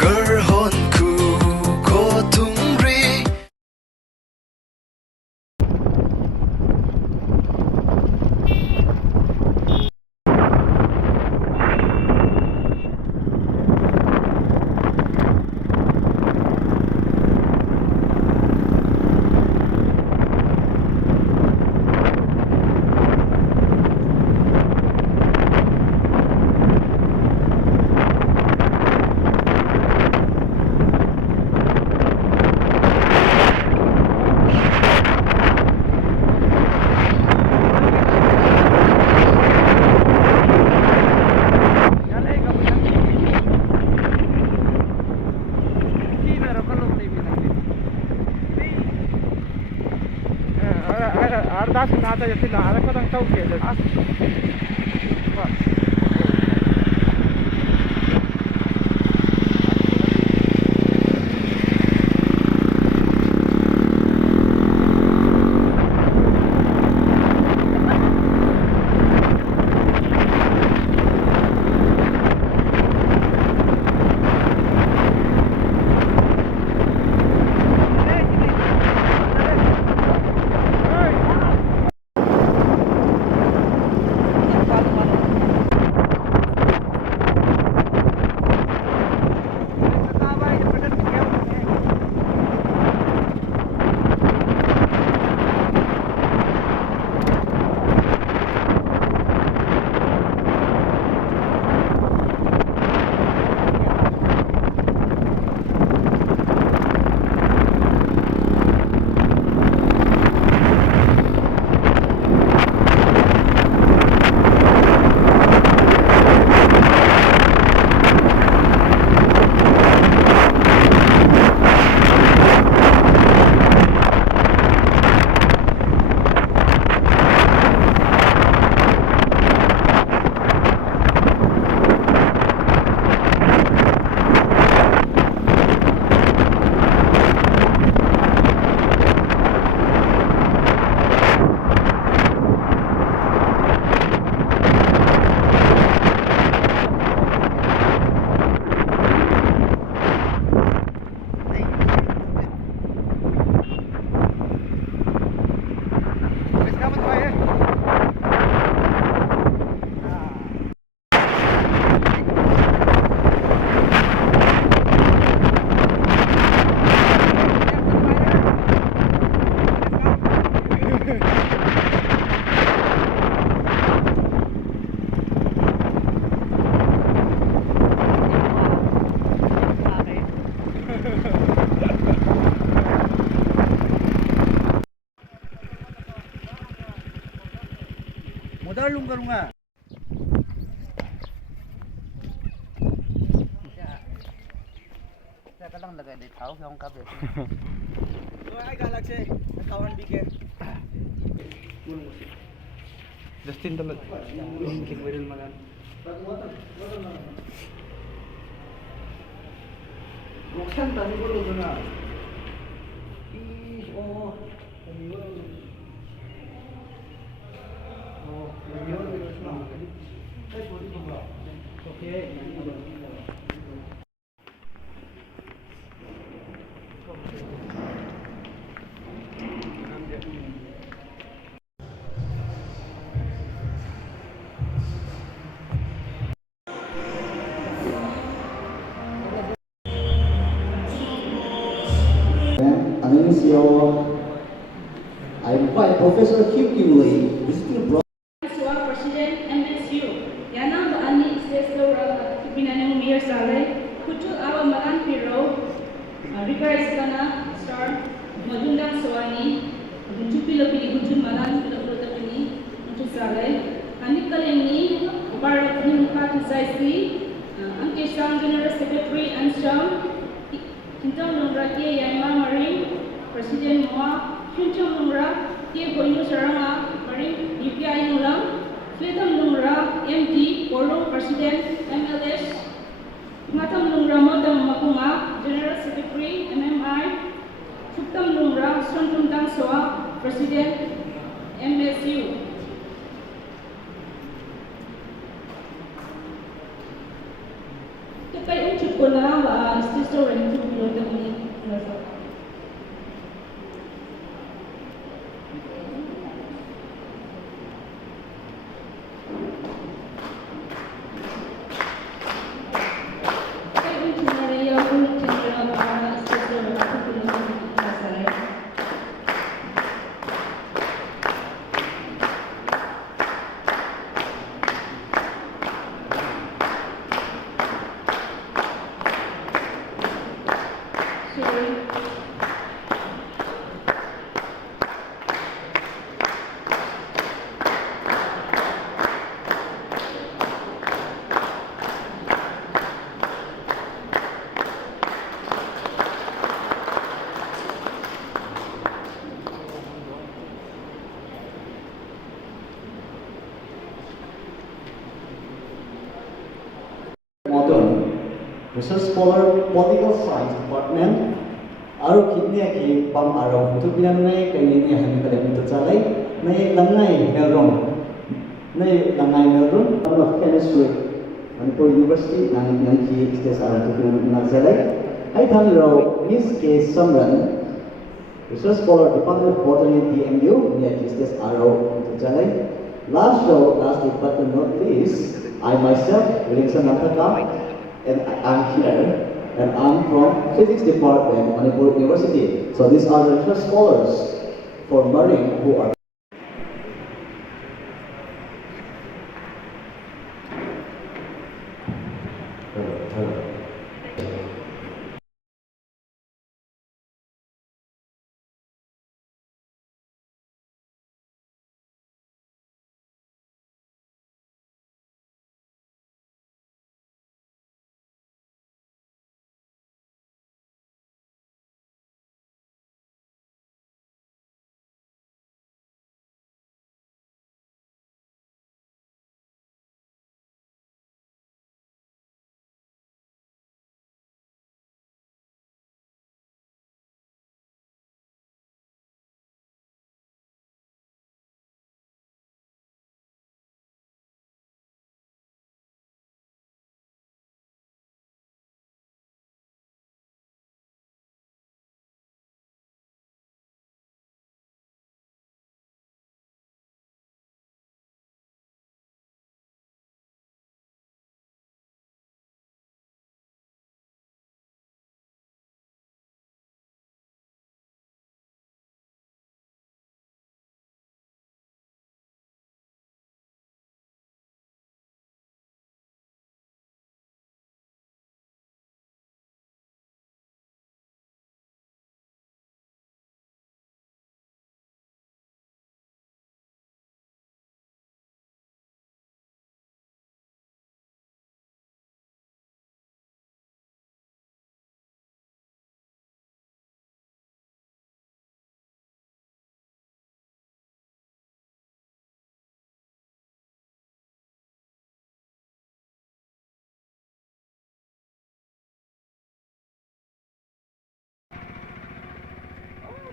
gar hon khu ko tung ri Ardas na tayo sila. Alam ko ng tawag yan. modal lung garunga saya kadang lagay di tahu yung kabel ay galaxy kawan bigyan Justin teman mungkin viral malan buksan tadi dulu na oh 안녕하세요. I invite Professor Hugh Kimley, visiting President MSU. Yanang Ani Sesor Pinanong Mayor Sale, Kutu Awa Maran Piro, Rigorous Kana, Star, Majundang Soani, Gunju Pilopini, Gunju Maran Pilopini, Gunju Sale, Anik Kaleni, Barak Nimukat Saisi, Ankesang General Secretary and Sham, Kintang Nungratia Yama Marine, President Moa, Kintang Nungra, Tia Koinu Saranga, Marine, UPI Nulang, Fletam Nungra, MD, Borong President, MLS, Matam Nungra Modam Makunga, General Secretary, MMI, Suktam Nungra, Sontum Dang Soa, President, MSU. Kapay unsur Ipona sister and two below the money. Modern research scholar political science department aro kitne ki bam aro tu binan nei kani ni han kale tu chalai nei langai melron of chemistry Manipur University nang yang ki stes ara tu na chalai ai than ro his case samran research scholar department of botany DMU ni ki stes aro tu chalai last week but not least I myself, Williamson Nantaka, and I'm here, and I'm from Physics Department, Manipur University. So these are the research scholars for marine who are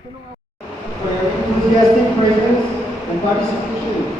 for your enthusiastic presence and participation